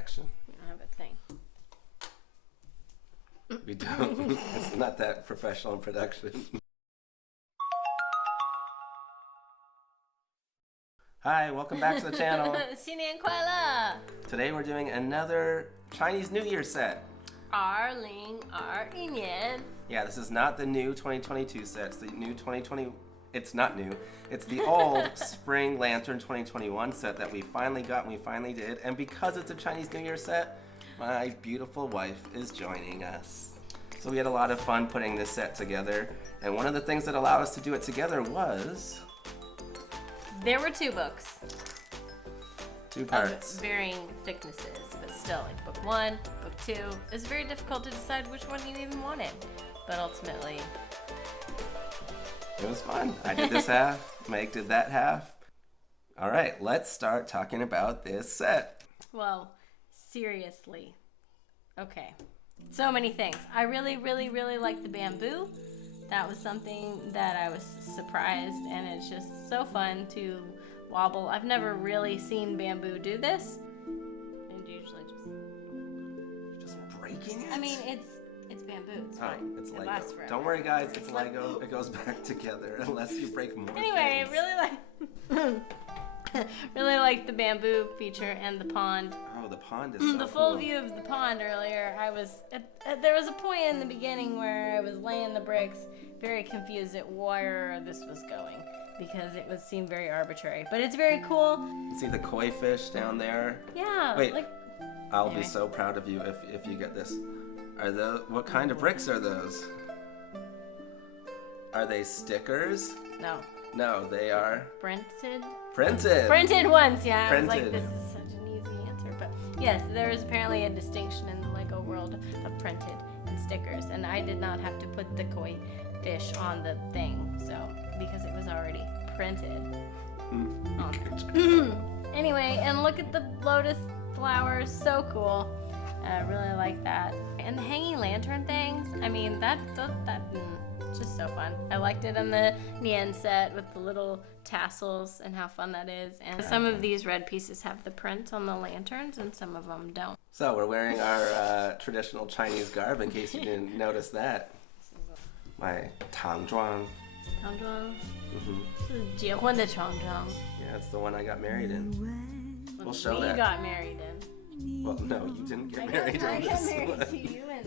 action. We don't have a thing. We don't. It's not that professional in production. Hi, welcome back to the channel. 新年快乐 Today we're doing another Chinese New Year set. 2021年 Yeah, this is not the new 2022 set. It's the new 2020. It's not new. It's the old Spring Lantern 2021 set that we finally got and we finally did. And because it's a Chinese New Year set, my beautiful wife is joining us. So we had a lot of fun putting this set together. And one of the things that allowed us to do it together was... There were 2 books. 2 parts. Of varying thicknesses, but still, like book 1, book 2. It's very difficult to decide which one you even wanted. But ultimately... It was fun. I did this half, Meg did that half. All right, let's start talking about this set. Well, seriously. Okay. So many things. I really like the bamboo. That was something that I was surprised, and it's just so fun to wobble. I've never really seen bamboo do this. And usually Just breaking it? I mean, it's bamboo. It's fine. It's It Lego. lasts forever. Don't worry, guys. It's Lego. It goes back together unless you break more Anyway, things. really like the bamboo feature and the pond. Oh, the pond is so The full cool. view of the pond earlier, there was a point in the beginning where I was laying the bricks, very confused at where this was going because it seemed very arbitrary. But it's very cool. See the koi fish down there? Yeah. Wait, Like, I'll anyway. be so proud of you if you get this. What kind of bricks are those? Are they stickers? No. No, they are Printed? printed. Printed ones, yeah. I was like, Printed. this is such an easy answer. But yes, there is apparently a distinction in the Lego world of printed and stickers. And I did not have to put the koi fish on the thing, so because it was already printed. Anyway, and look at the lotus flowers, so cool. I really like that. And the hanging lantern things, I mean, it's just so fun. I liked it on the Lian set with the little tassels and how fun that is. And some of these red pieces have the print on the lanterns and some of them don't. So we're wearing our traditional Chinese garb in case you didn't notice that. My Tang Yuan. 唐装 Mm-hmm. 是结婚的床装 Yeah, it's the one I got married in. We'll show we that. got married in. Well, no, you didn't get I married got in this married one. to you in this.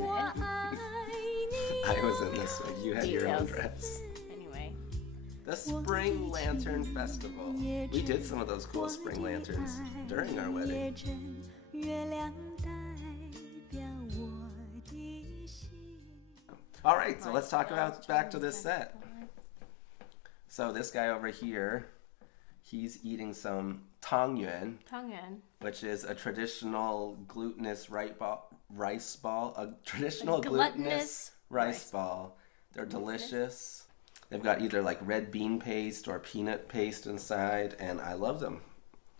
I was in this one. You had your own Details. dress. Anyway. The Spring Lantern Festival. We did some of those cool spring lanterns during our wedding. All right, so let's talk about back to this set. So this guy over here, he's eating some Tang Yuan, Tang Yuan. which is a traditional glutinous rice ball. A traditional Glutinous glutinous rice ball. They're delicious. They've got either like red bean paste or peanut paste inside, and I love them.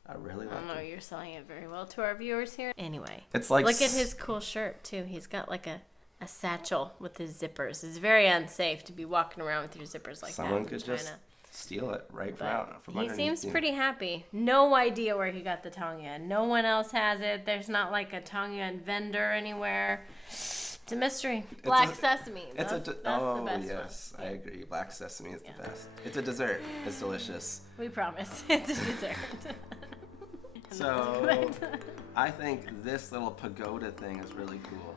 I really I like don't know, them. you're selling it very well to our viewers here. Anyway, It's like look at his cool shirt too. He's got like a satchel with his zippers. It's very unsafe to be walking around with your zippers like Someone that in could China. just steal it right But from he underneath seems you. pretty happy. No idea where he got the Tang Yuan. No one else has it. There's not like a Tang Yuan vendor anywhere. It's a mystery. Black sesame. That's the best yes, one. I agree. Black sesame is the best. It's a dessert. It's delicious. We promise. It's a dessert. So I think this little pagoda thing is really cool.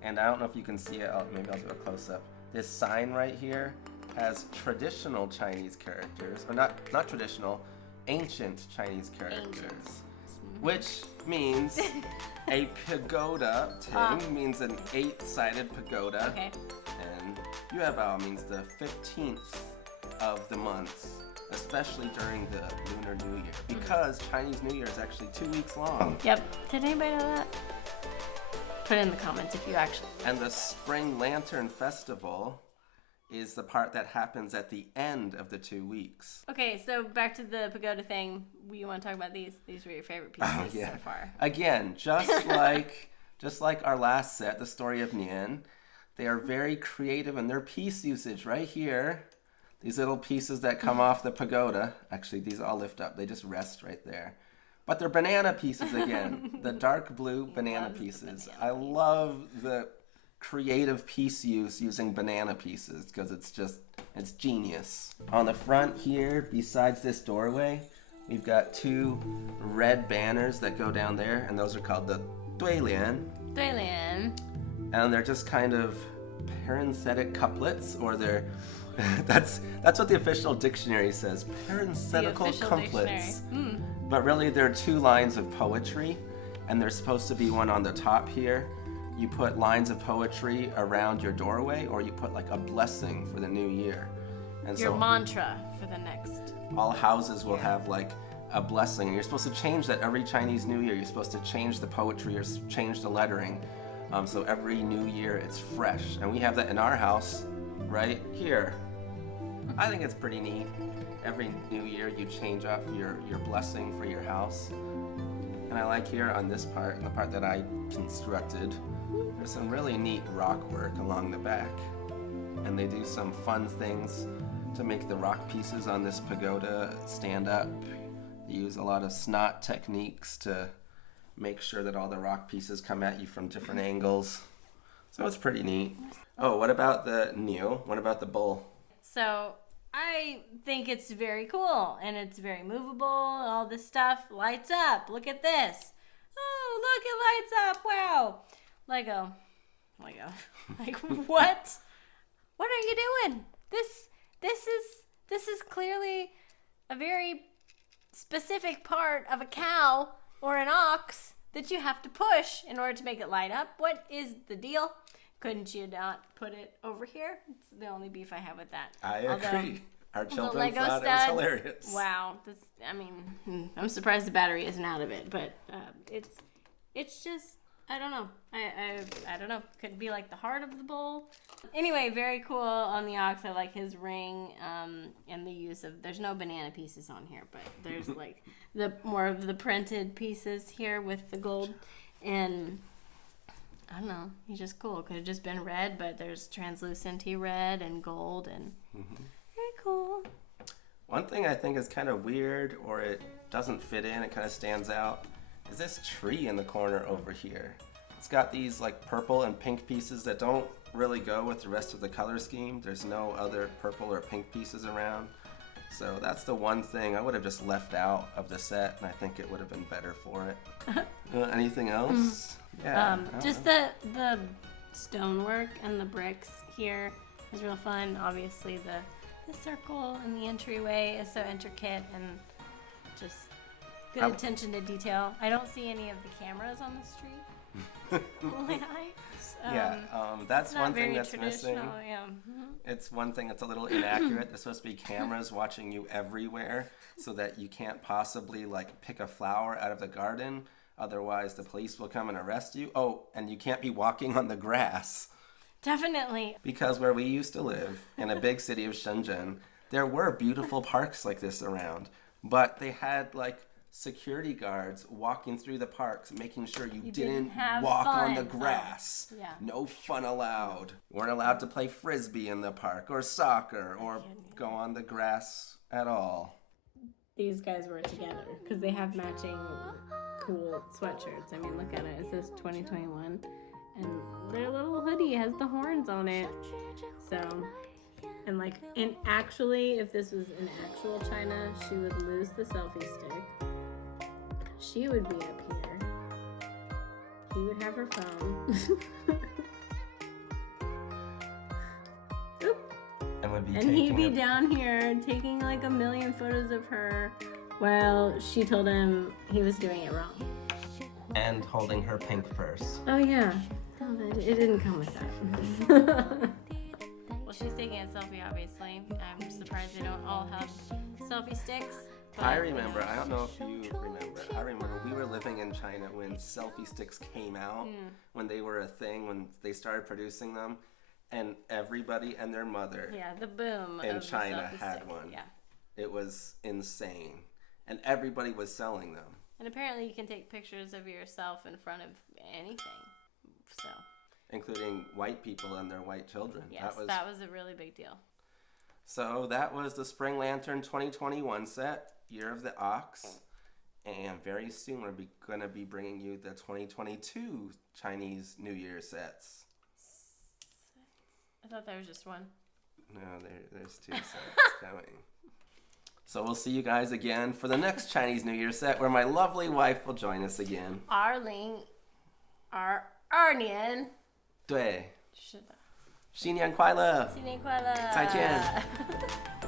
And I don't know if you can see it. Maybe I'll do a close-up. This sign right here has traditional Chinese characters. Or not traditional, ancient Chinese characters. Which means a pagoda ting means an 8-sided pagoda. Okay. And Yuebao means the 15th of the month, especially during the Lunar New Year, because Chinese New Year is actually 2 weeks long. Yep. Did anybody know that? Put it in the comments if you actually. And the Spring Lantern Festival is the part that happens at the end of the 2 weeks. Okay, so back to the pagoda thing. You want to talk about these? These were your favorite pieces so far. Again, just like our last set, the story of Lian, they are very creative in their piece usage right here. These little pieces that come off the pagoda. Actually, these all lift up. They just rest right there. But they're banana pieces again. The dark blue banana pieces. I love the creative piece use using banana pieces because it's genius. On the front here, besides this doorway, we've got 2 red banners that go down there, and those are called the Lian. Lian. And they're just kind of parenthetic couplets, or they're that's what the official dictionary says, parenthetical couplets. But really they're 2 lines of poetry, and there's supposed to be one on the top here. You put lines of poetry around your doorway, or you put like a blessing for the new year. And your mantra for the next. All houses will have like a blessing, and you're supposed to change that every Chinese New Year. You're supposed to change the poetry or change the lettering. So every new year it's fresh. And we have that in our house right here. I think it's pretty neat. Every new year you change up your blessing for your house. And I like here on this part, the part that I constructed, there's some really neat rock work along the back. And they do some fun things to make the rock pieces on this pagoda stand up. They use a lot of snot techniques to make sure that all the rock pieces come at you from different angles. So it's pretty neat. Oh, what about the Neo? What about the bull? So I think it's very cool, and it's very movable, and all this stuff lights up. Look at this. Oh, look, it lights up. Wow. Lego. Like, what? What are you doing? This is clearly a very specific part of a cow or an ox that you have to push in order to make it light up. What is the deal? Couldn't you not put it over here? It's the only beef I have with that. I agree. Our children thought it was hilarious. Wow. I'm surprised the battery isn't out of it, but it's just, I don't know. I don't know. Could be like the heart of the bull. Anyway, very cool on the ox. I like his ring, and the use of, there's no banana pieces on here, but there's like the more of the printed pieces here with the gold. And I don't know. He's just cool. Could have just been red, but there's translucent red and gold, and very cool. One thing I think is kind of weird, or it doesn't fit in, it kind of stands out, is this tree in the corner over here. It's got these like purple and pink pieces that don't really go with the rest of the color scheme. There's no other purple or pink pieces around. So that's the one thing I would have just left out of the set, and I think it would have been better for it. Anything else? Yeah. Just the stonework and the bricks here is real fun. Obviously the circle and the entryway is so intricate and just good attention to detail. I don't see any of the cameras on the street. That's one thing that's missing. Yeah. It's one thing that's a little inaccurate. There's supposed to be cameras watching you everywhere so that you can't possibly like pick a flower out of the garden. Otherwise the police will come and arrest you. Oh, and you can't be walking on the grass. Definitely. Because where we used to live, in a big city of Shenzhen, there were beautiful parks like this around. But they had like security guards walking through the parks, making sure you didn't walk on the grass. Yeah. No fun allowed. You weren't allowed to play frisbee in the park, or soccer, or go on the grass at all. These guys were together because they have matching cool sweatshirts. I mean, look at it. It says 2021. And their little hoodie has the horns on it. So, and like, actually, if this was in actual China, she would lose the selfie stick. She would be up here. He would have her phone. Oop. And he'd be down here taking like a million photos of her while she told him he was doing it wrong. And holding her pink purse. Oh yeah. It didn't come with that. Well, she's taking a selfie, obviously. I'm surprised they don't all have selfie sticks. I remember, I don't know if you remember, I remember we were living in China when selfie sticks came out, when they were a thing, when they started producing them, and everybody and their mother the boom in of China the had stick. one. Yeah. It was insane. And everybody was selling them. And apparently you can take pictures of yourself in front of anything. So, including white people and their white children. Yes, that was a really big deal. So that was the Spring Lantern 2021 set, Year of the Ox. And very soon we're going to be bringing you the 2022 Chinese New Year sets. I thought there was just one. No, there's 2 sets coming. So we'll see you guys again for the next Chinese New Year set where my lovely wife will join us again. Arnian. 对，是的。新年快乐！新年快乐！再见。